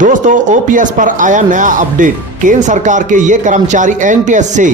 दोस्तों ओपीएस पर आया नया अपडेट। केंद्र सरकार के ये कर्मचारी एनपीएस से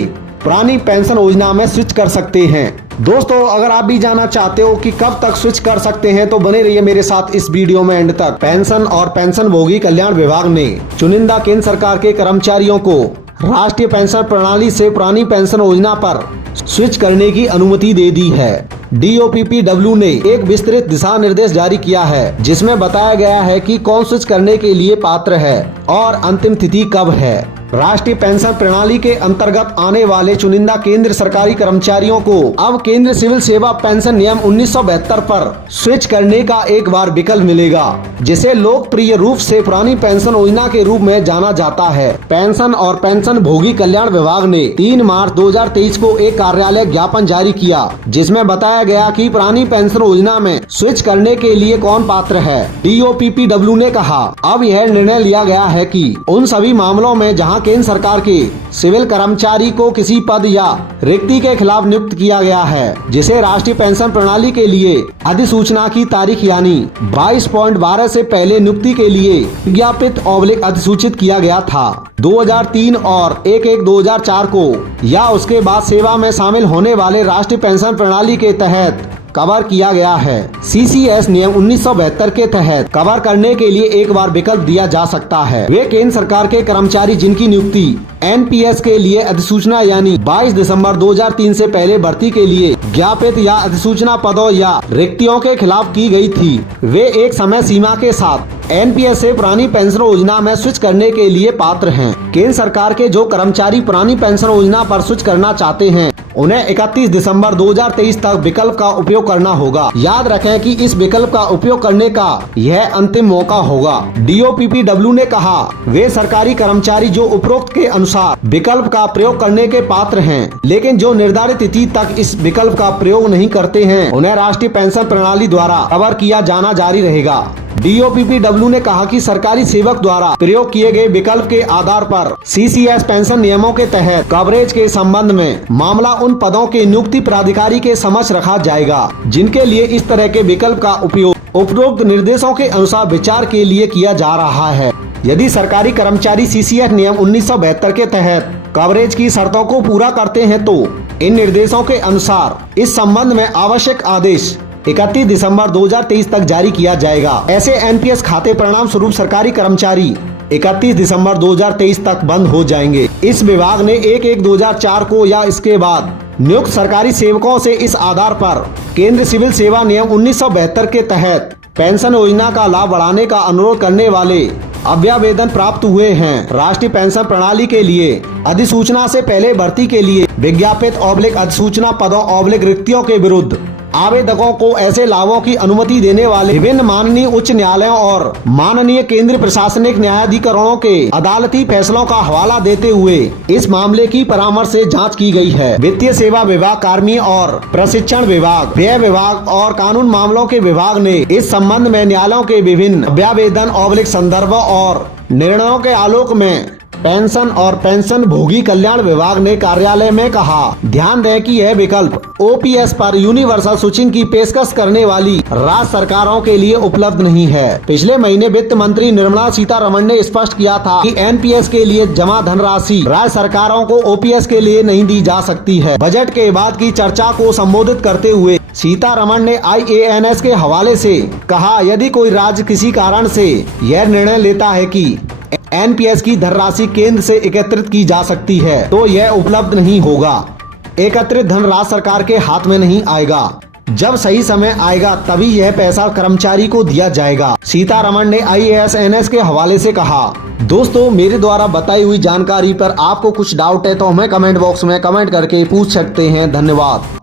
पुरानी पेंशन योजना में स्विच कर सकते हैं। दोस्तों अगर आप भी जानना चाहते हो कि कब तक स्विच कर सकते हैं तो बने रहिए मेरे साथ इस वीडियो में एंड तक। पेंशन और पेंशनभोगी कल्याण विभाग ने चुनिंदा केंद्र सरकार के कर्मचारियों को राष्ट्रीय पेंशन प्रणाली से पुरानी पेंशन योजना पर स्विच करने की अनुमति दे दी है। DOPPW ने एक विस्तृत दिशा निर्देश जारी किया है जिसमें बताया गया है कि कौन स्विच करने के लिए पात्र है और अंतिम तिथि कब है। राष्ट्रीय पेंशन प्रणाली के अंतर्गत आने वाले चुनिंदा केंद्र सरकारी कर्मचारियों को अब केंद्र सिविल सेवा पेंशन नियम 1972 पर स्विच करने का एक बार विकल्प मिलेगा, जिसे लोकप्रिय रूप से पुरानी पेंशन योजना के रूप में जाना जाता है। पेंशन और पेंशन भोगी कल्याण विभाग ने 3 मार्च 2023 को एक कार्यालय ज्ञापन जारी किया जिसमें बताया गया कि पुरानी पेंशन योजना में स्विच करने के लिए कौन पात्र है। DOPPW ने कहा अब यह निर्णय लिया गया है कि उन सभी मामलों में जहां केंद्र सरकार के सिविल कर्मचारी को किसी पद या रिक्ति के खिलाफ नियुक्त किया गया है जिसे राष्ट्रीय पेंशन प्रणाली के लिए अधिसूचना की तारीख यानी 22.12 से पहले नियुक्ति के लिए विज्ञापित अधिसूचित किया गया था 2003 और 11/2004 को या उसके बाद सेवा में शामिल होने वाले राष्ट्रीय पेंशन प्रणाली के तहत कवर किया गया है। CCS नियम 1972 के तहत कवर करने के लिए एक बार विकल्प दिया जा सकता है। वे केंद्र सरकार के कर्मचारी जिनकी नियुक्ति NPS के लिए अधिसूचना यानी 22 दिसंबर 2003 से पहले भर्ती के लिए ज्ञापित या अधिसूचना पदों या रिक्तियों के खिलाफ की गई थी, वे एक समय सीमा के साथ NPS से पुरानी पेंशन योजना में स्विच करने के लिए पात्र हैं। केंद्र सरकार के जो कर्मचारी पुरानी पेंशन योजना पर स्विच करना चाहते हैं उन्हें 31 दिसंबर 2023 तक विकल्प का उपयोग करना होगा। याद रखें कि इस विकल्प का उपयोग करने का यह अंतिम मौका होगा। DOPPW ने कहा वे सरकारी कर्मचारी जो उपरोक्त के अनुसार विकल्प का प्रयोग करने के पात्र हैं, लेकिन जो निर्धारित तिथि तक इस विकल्प का प्रयोग नहीं करते हैं उन्हें राष्ट्रीय पेंशन प्रणाली द्वारा कवर किया जाना जारी रहेगा। DOPPW ने कहा कि सरकारी सेवक द्वारा प्रयोग किए गए विकल्प के आधार पर CCS पेंशन नियमों के तहत कवरेज के संबंध में मामला उन पदों के नियुक्ति प्राधिकारी के समक्ष रखा जाएगा जिनके लिए इस तरह के विकल्प का उपयोग उपरोक्त निर्देशों के अनुसार विचार के लिए किया जा रहा है। यदि सरकारी कर्मचारी CCS नियम 1972 के तहत कवरेज की शर्तों को पूरा करते हैं तो इन निर्देशों के अनुसार इस संबंध में आवश्यक आदेश 31 दिसंबर 2023 तक जारी किया जाएगा। ऐसे NPS खाते परिणाम स्वरूप सरकारी कर्मचारी 31 दिसंबर 2023 तक बंद हो जाएंगे। इस विभाग ने 1/1/2004 को या इसके बाद नियुक्त सरकारी सेवकों से इस आधार पर केंद्र सिविल सेवा नियम 1972 के तहत पेंशन योजना का लाभ बढ़ाने का अनुरोध करने वाले अभ्यावेदन प्राप्त हुए हैं। राष्ट्रीय पेंशन प्रणाली के लिए अधिसूचना से पहले भर्ती के लिए विज्ञापित अधिसूचना पदों रिक्तियों के विरुद्ध आवेदकों को ऐसे लाभों की अनुमति देने वाले विभिन्न माननीय उच्च न्यायालयों और माननीय केंद्रीय प्रशासनिक न्यायाधिकरणों के अदालती फैसलों का हवाला देते हुए इस मामले की परामर्श से जांच की गई है। वित्तीय सेवा विभाग, कार्मिक और प्रशिक्षण विभाग, व्यय विभाग और कानून मामलों के विभाग ने इस संबंध में न्यायालयों के विभिन्न अभ्यावेदन संदर्भों और निर्णयों के आलोक में पेंशन और पेंशन भोगी कल्याण विभाग ने कार्यालय में कहा ध्यान दें कि यह विकल्प OPS पर यूनिवर्सल स्विचिंग की पेशकश करने वाली राज्य सरकारों के लिए उपलब्ध नहीं है। पिछले महीने वित्त मंत्री निर्मला सीतारमण ने स्पष्ट किया था कि NPS के लिए जमा धनराशि राज्य सरकारों को OPS के लिए नहीं दी जा सकती है। बजट के बाद की चर्चा को संबोधित करते हुए सीतारमण ने IANS के हवाले से कहा यदि कोई राज्य किसी कारण से यह निर्णय लेता है कि NPS की धनराशि केंद्र से एकत्रित की जा सकती है तो यह उपलब्ध नहीं होगा। एकत्रित धन राज्य सरकार के हाथ में नहीं आएगा। जब सही समय आएगा तभी यह पैसा कर्मचारी को दिया जाएगा, सीतारमण ने IANS के हवाले से कहा। दोस्तों मेरे द्वारा बताई हुई जानकारी पर आपको कुछ डाउट है तो हमें कमेंट बॉक्स में कमेंट करके पूछ सकते हैं। धन्यवाद।